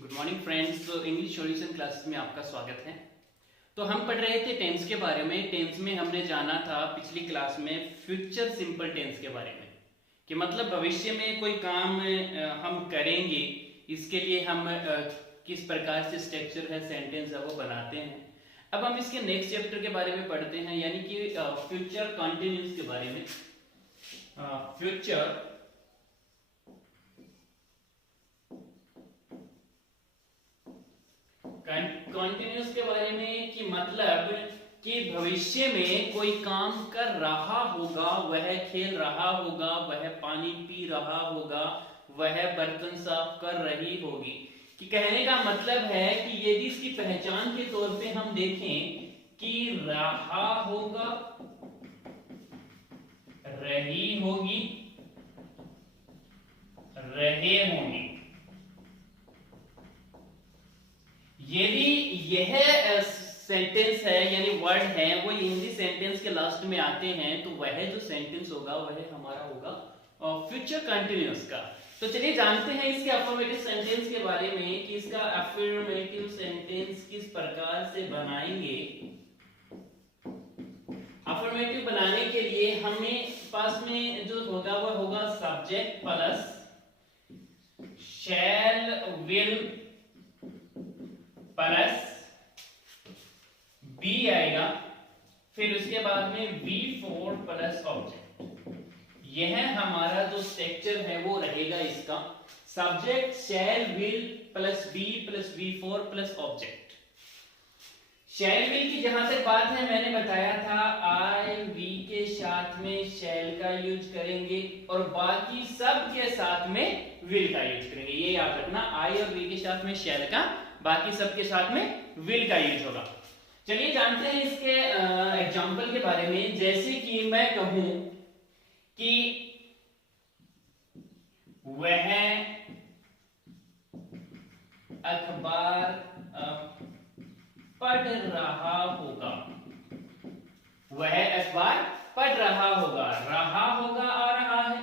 Good morning friends. तो English solution classes में आपका स्वागत है। तो हम पढ़ रहे थे टेंस के बारे में। टेंस में हमने जाना था पिछली क्लास में फ्यूचर सिंपल टेंस के बारे में, कि मतलब भविष्य में कोई काम हम करेंगे, इसके लिए हम किस प्रकार से स्ट्रक्चर है, सेंटेंस है वो बनाते हैं। अब हम इसके नेक्स्ट चैप्टर के बारे में पढ़ते हैं, यानी कि फ्यूचर कंटिन्यूस के बारे में। फ्यूचर कंटिन्यूस के बारे में, कि मतलब कि भविष्य में कोई काम कर रहा होगा, वह खेल रहा होगा, वह पानी पी रहा होगा, वह बर्तन साफ कर रही होगी। कि कहने का मतलब है कि यदि इसकी पहचान के तौर पे हम देखें कि रहा होगा, रही होगी, रहे होंगे, यदि यह सेंटेंस है यानी वर्ड है वो हिंदी सेंटेंस के लास्ट में आते हैं, तो वह जो सेंटेंस होगा वह हमारा होगा फ्यूचर कंटिन्यूअस का। तो चलिए जानते हैं इसके अफर्मेटिव सेंटेंस के बारे में, कि इसका अफर्मेटिव सेंटेंस किस प्रकार से बनाएंगे। अफर्मेटिव बनाने के लिए हमें पास में जो होगा वह होगा subject plus shall will plus be आएगा, फिर उसके बाद में V4 प्लस ऑब्जेक्ट। यह हमारा जो स्ट्रक्चर है वो रहेगा इसका, subject shall will plus be plus V4 plus object. Shall will की जहां तक बात है, मैंने बताया था आई वी के साथ में शैल का यूज करेंगे और बाकी सब के साथ में विल का यूज करेंगे। ये याद रखना, आई और वी के साथ में शैल का, बाकी सबके साथ में विल का यूज होगा। चलिए जानते हैं इसके एग्जांपल के बारे में। जैसे कि मैं कहूं कि वह अखबार पढ़ रहा होगा, वह अखबार पढ़ रहा होगा, रहा होगा आ रहा है।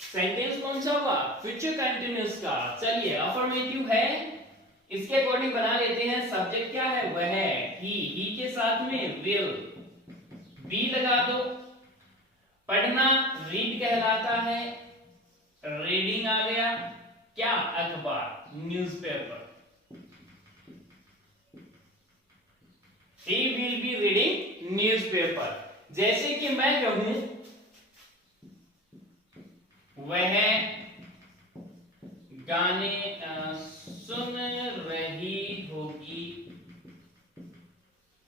सेंटेंस कौन सा हुआ? फ्यूचर कंटिन्यूअस का। चलिए अफर्मेटिव है, इसके अकॉर्डिंग बना लेते हैं। सब्जेक्ट क्या है? वह, ही के साथ में विल, बी लगा दो। पढ़ना रीड कहलाता है, रीडिंग आ गया। क्या? अखबार, newspaper. He will be reading newspaper। जैसे कि मैं कहूं वह गाने सुन रही होगी,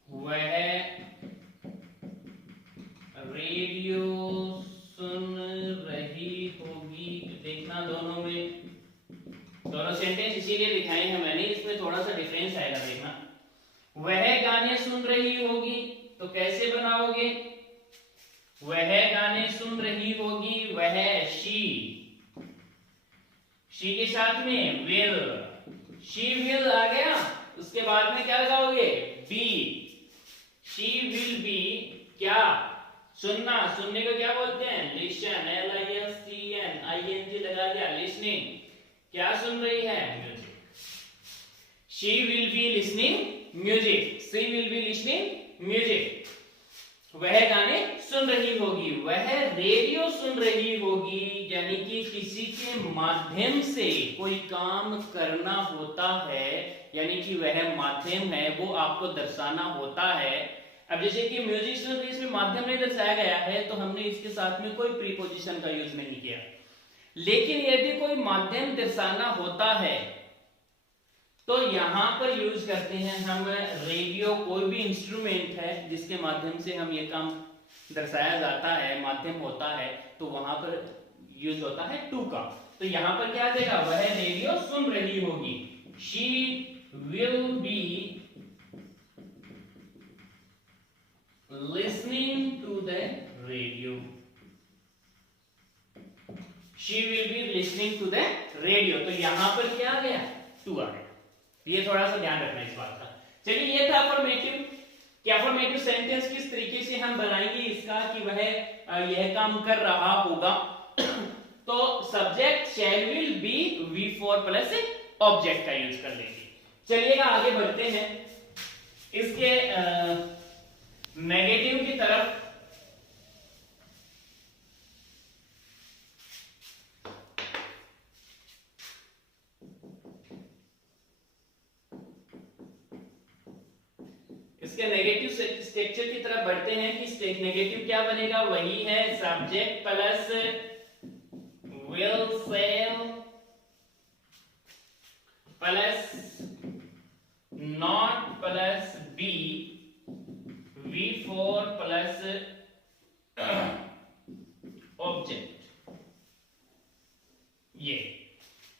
वह रेडियो सुन रही होगी। देखना दोनों में, दोनों सेंटेंस इसीलिए दिखाए हैं मैंने, इसमें थोड़ा सा डिफरेंस आएगा। देखना, वह गाने सुन रही होगी, तो कैसे बनाओगे? वह गाने सुन रही होगी, वह शी के साथ में विल, शी विल आ गया। उसके बाद में क्या लगाओगे? बी, शी विल बी क्या? सुनना, सुनने को क्या बोलते हैं? लिसन, LISTEN, ING लगा दिया, लिसनिंग। क्या सुन रही है? Music. She will be listening music, she will be listening music. वह गाने सुन रही होगी, वह रेडियो सुन रही होगी, यानी कि किसी के माध्यम से कोई काम करना होता है, यानी कि वह माध्यम है, वो आपको दर्शाना होता है। अब जैसे कि म्यूजिक सुन रही, इसमें माध्यम नहीं दर्शाया गया है, तो हमने इसके साथ में कोई प्रीपोजिशन का यूज नहीं किया। लेकिन यदि कोई माध्यम दर्शाना होता है तो यहां पर यूज करते हैं हम रेडियो। कोई भी इंस्ट्रूमेंट है जिसके माध्यम से हम ये काम दर्शाया जाता है, माध्यम होता है, तो वहां पर यूज होता है टू का। तो यहां पर क्या आ जाएगा? वह रेडियो सुन रही होगी, she will be listening to the radio, she will be listening to the radio. तो यहां पर क्या आ गया? टू आ गया। ये थोड़ा सा ध्यान रखना इस बात का। चलिए ये था अफर्मेटिव, कि अफर्मेटिव सेंटेंस किस तरीके से हम बनाएंगे इसका, कि वह यह काम कर रहा होगा। तो subject shall will be V4 plus object का यूज कर लेंगे। चलिएगा आगे बढ़ते हैं इसके नेगेटिव की तरफ। इसके नेगेटिव स्ट्रक्चर की तरफ बढ़ते हैं कि नेगेटिव क्या बनेगा, वही है subject plus will sell plus not plus be V4 plus object. ये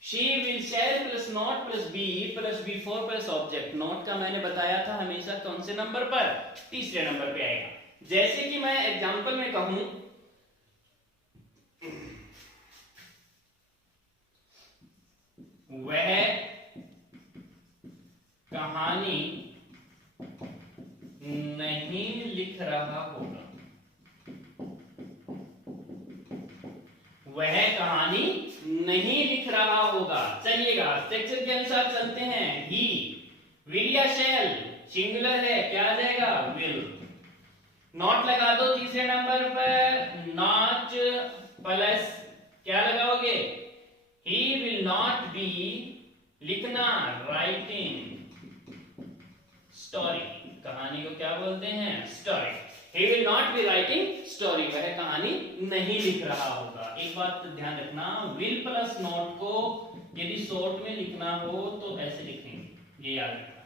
she will share plus not plus be plus V4 plus object. Not का मैंने बताया था हमेशा कौन से नंबर पर, तीसरे नंबर पे आएगा। जैसे कि मैं एग्जांपल में कहूं वह कहानी नहीं लिख रहा होगा, वह कहानी नहीं लिख रहा होगा। चलिएगा स्ट्रक्चर के अनुसार चलते हैं। ही विल या शैल सिंगुलर है, क्या आ जाएगा विल। नॉट लगा दो तीसरे नंबर पर, नॉट प्लस क्या लगाओगे, ही विल नॉट बी लिखना राइटिंग स्टोरी। कहानी को क्या बोलते हैं, story. He will not be writing story, वह कहानी नहीं लिख रहा होगा। एक बात ध्यान रखना, will प्लस नॉट को यदि शॉर्ट में लिखना हो तो ऐसे लिखेंगे, ये याद रखना।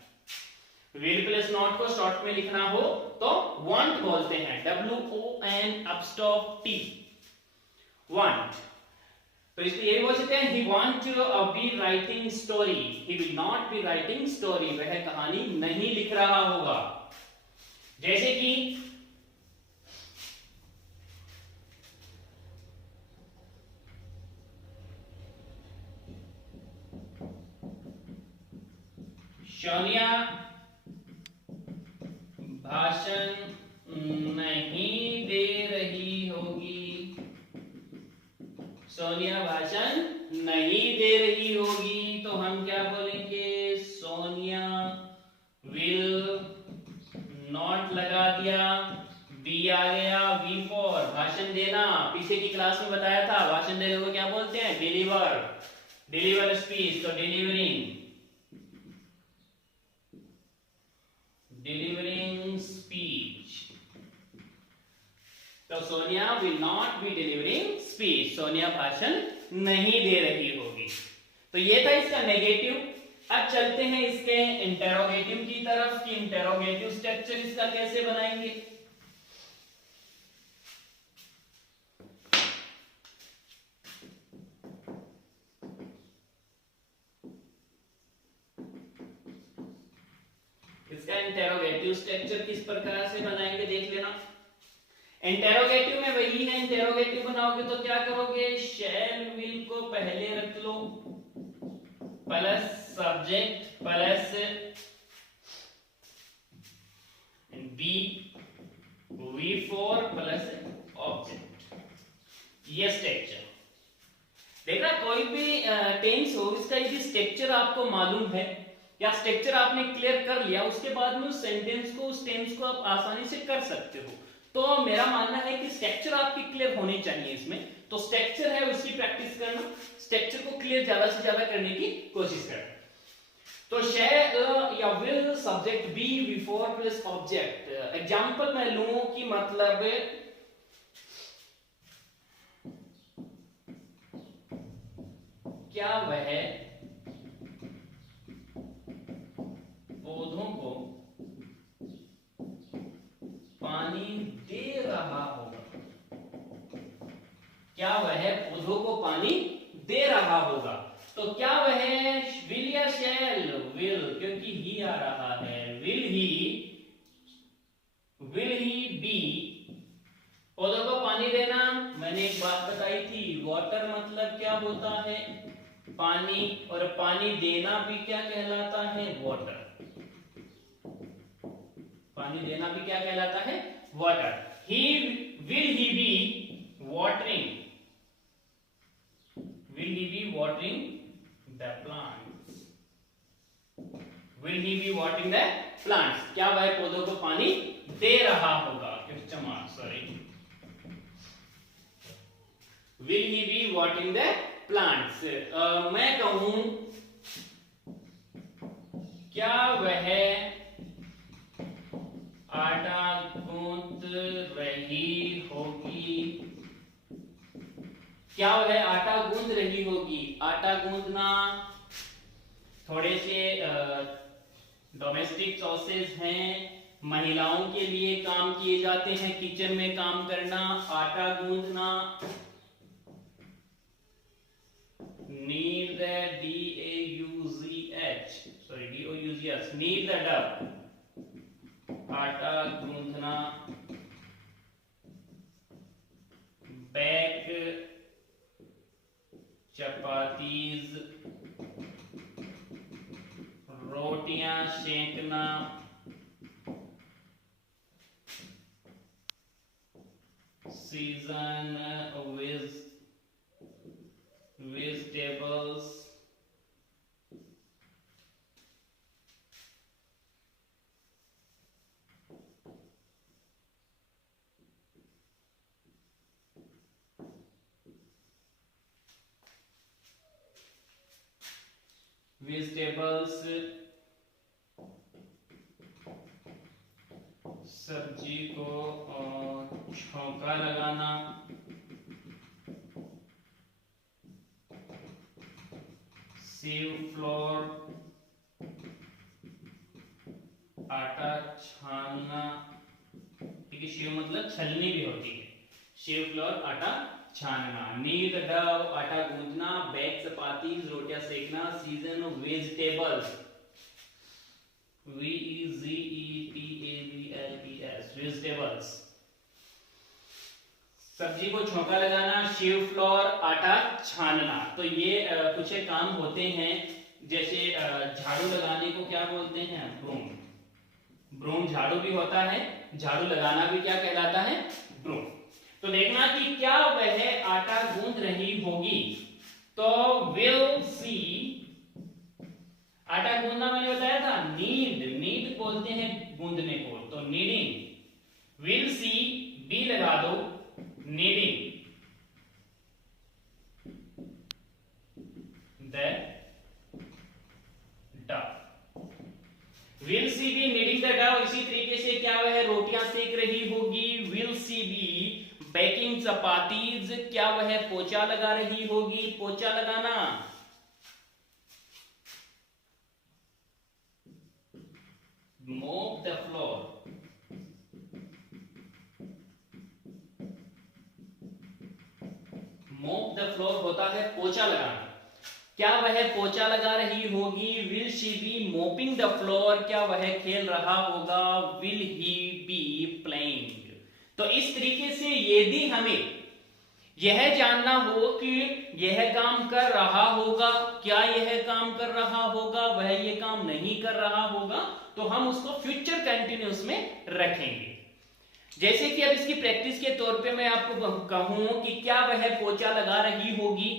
will प्लस नॉट को शॉर्ट में लिखना हो तो want बोलते हैं, WON अपस्टॉप T, want। तो इसलिए ये बोल सकते हैं he want to be writing story, he will not be writing story, वह कहानी नहीं लिख रहा होगा। जैसे कि सोनिया भाषण नहीं दे रही होगी, सोनिया भाषण नहीं दे रही होगी, तो हम क्या बोलेंगे, सोनिया विल नॉट लगा दिया, बी आ गया, V4 भाषण देना। पीछे की क्लास में बताया था भाषण देने को क्या बोलते हैं, डिलीवर, डिलीवर स्पीच, तो डिलीवरिंग, डिलीवरिंग स्पीच। तो Sonia will not B delivering speech, Sonia भाषण नहीं दे रही होगी। तो ये था इसका नेगेटिव। अब चलते हैं इसके इंटेरोगेटिव की तरफ कि इंटेरोगेटिव स्ट्रक्चर इसका कैसे बनाएंगे। इसका इंटेरोगेटिव स्ट्रक्चर किस प्रकार से बनाएंगे देख लेना। इंटेरोगेटिव में वही है, इंटेरोगेटिव बनाओगे तो क्या करोगे, शैल विल को पहले रख लो plus subject plus be V4 plus object. ये स्ट्रक्चर देखना, कोई भी टेंस हो इसका यदि स्ट्रक्चर आपको मालूम है या स्ट्रक्चर आपने क्लियर कर लिया, उसके बाद में उस सेंटेंस को, उस टेंस को आप आसानी से कर सकते हो। तो मेरा मानना है कि स्ट्रक्चर आपकी क्लियर होनी चाहिए इसमें। तो स्ट्रक्चर है उसकी प्रैक्टिस करना, स्ट्रक्चर को क्लियर ज्यादा से ज्यादा करने की कोशिश करना। तो शैल या will subject be V4 plus object. Example मैं लूं कि मतलब क्या वह पौधों को पानी दे रहा होगा, क्या वह पौधों को पानी दे रहा होगा। तो क्या वह विल या शैल, विल, क्योंकि ही आ रहा है, विल ही बी पौधों को पानी देना। मैंने एक बात बताई थी, वाटर मतलब क्या होता है, पानी, और पानी देना भी क्या कहलाता है, वाटर। पानी देना भी क्या कहलाता है, water. Will he be watering the plants. Will he be watering the plants, क्या वह पौधों को पानी दे रहा होगा? Question mark, sorry, will he be watering the plants. मैं कहूं क्या वह आटा गूंथ रही होगी? क्या वह आटा गूंथ रही होगी? आटा गूंथना थोड़े से डोमेस्टिक सॉसेज हैं, महिलाओं के लिए काम किए जाते हैं, किचन में काम करना, आटा गूंथना। Need the DAUGH, sorry DOUGH, need the dough, आटा गूंथना, बेक चपातीज, रोटियां सेकना, सीजन वेजिटेबल्स, सब्जी को छौंका लगाना, सेव फ्लोर, आटा छानना, ठीक है, शेव मतलब छलनी भी होती है, शेव फ्लोर आटा छानना, नीड डव आटा गूंथना, बेक चपाती रोटियां सेकना, सीजन वेजिटेबल्स, VEGETABLES वेजिटेबल्स, सब्जी को छौंका लगाना, शेव फ्लोर आटा छानना। तो ये कुछ काम होते हैं, जैसे झाड़ू लगाने को क्या बोलते हैं? ब्रूम। ब्रूम झाड़ू भी होता है, झाड़ू लगाना भी क्या कहलाता है? ब्रूम। तो देखना कि क्या वह आटा गूंथ रही होगी। तो विल सी, आटा गूंथना मैंने बताया था, नीड बोलते हैं गूंथने को, तो नीडिंग, विल सी बी लगा दो, kneading the dough, will she be kneading the dough. इसी तरीके से क्या वह रोटियां सेक रही होगी? Will she be baking chapatis, क्या वह पोछा लगा रही होगी? पोछा लगाना, mop the floor, mop the floor होता है पोछा लगाना, क्या वह पोछा लगा रही होगी? Will she be mopping the floor, क्या वह खेल रहा होगा? Will he be playing. तो इस तरीके से यदि हमें यह जानना हो कि यह काम कर रहा होगा, क्या यह काम कर रहा होगा, वह यह काम नहीं कर रहा होगा, तो हम उसको फ्यूचर कंटिन्यूअस में रखेंगे। जैसे कि अब इसकी प्रैक्टिस के तौर पे मैं आपको कहूं कि क्या वह पोछा लगा रही होगी?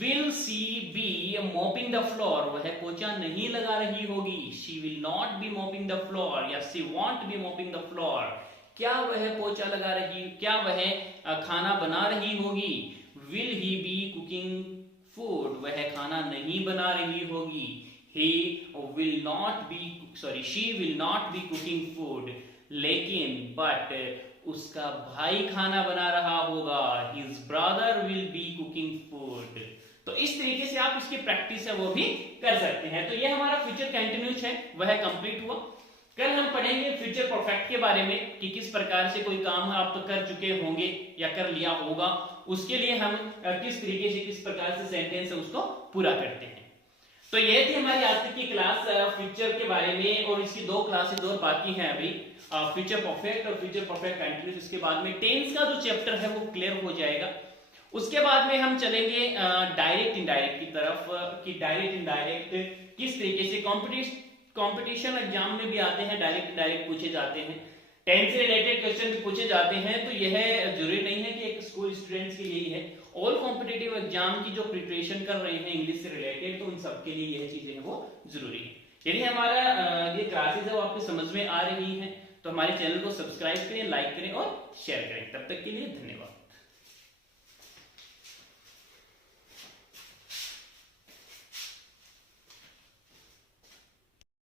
Will she be mopping the floor, वह पोछा नहीं लगा रही होगी। She will not be mopping the floor या she won't be mopping the floor, क्या वह पोछा लगा रही, क्या वह खाना बना रही होगी? Will he be cooking food, वह खाना नहीं बना रही होगी। he will not be, sorry, she will not be cooking food, लेकिन but उसका भाई खाना बना रहा होगा। his brother will be cooking food। तो इस तरीके से आप इसकी प्रैक्टिस है वो भी कर सकते हैं। तो ये हमारा फ्यूचर कंटिन्यूस है, वह कंप्लीट हुआ। कल हम पढ़ेंगे फ्यूचर परफेक्ट के बारे में कि किस प्रकार से कोई काम आप तो कर चुके होंगे या कर लिया होगा, उसके लिए हम किस तरीके से किस प्रकार से सेंटेंस है उसको पूरा करते हैं। तो ये थी हमारी आज तक की क्लास फ्यूचर के बारे में, और इसकी 2 क्लासेस और बाकी हैं अभी, फ्यूचर परफेक्ट और फ्यूचर परफेक्ट कंटिन्यूस। इसके बाद में टेंस का जो चैप्टर है वो क्लियर हो जाएगा। उसके बाद में हम चलेंगे डायरेक्ट इनडायरेक्ट की तरफ कि डायरेक्ट इनडायरेक्ट किस तरीके से कंपटीशन एग्जाम में भी आते हैं, डायरेक्ट इनडायरेक्ट पूछे जाते हैं, टेंस से रिलेटेड क्वेश्चन भी पूछे जाते हैं। तो यह जरूरी नहीं है कि एक स्कूल स्टूडेंट्स के लिए ही है, ऑल कॉम्पिटिटिव एग्जाम की जो प्रिपरेशन कर रहे हैं इंग्लिश से रिलेटेड, तो उन सबके लिए यह चीजें वो जरूरी है। यदि हमारा ये क्लासेस है वो आपको समझ में आ रही हैं तो हमारे चैनल को सब्सक्राइब करें, लाइक करें और शेयर करें। तब तक के लिए धन्यवाद।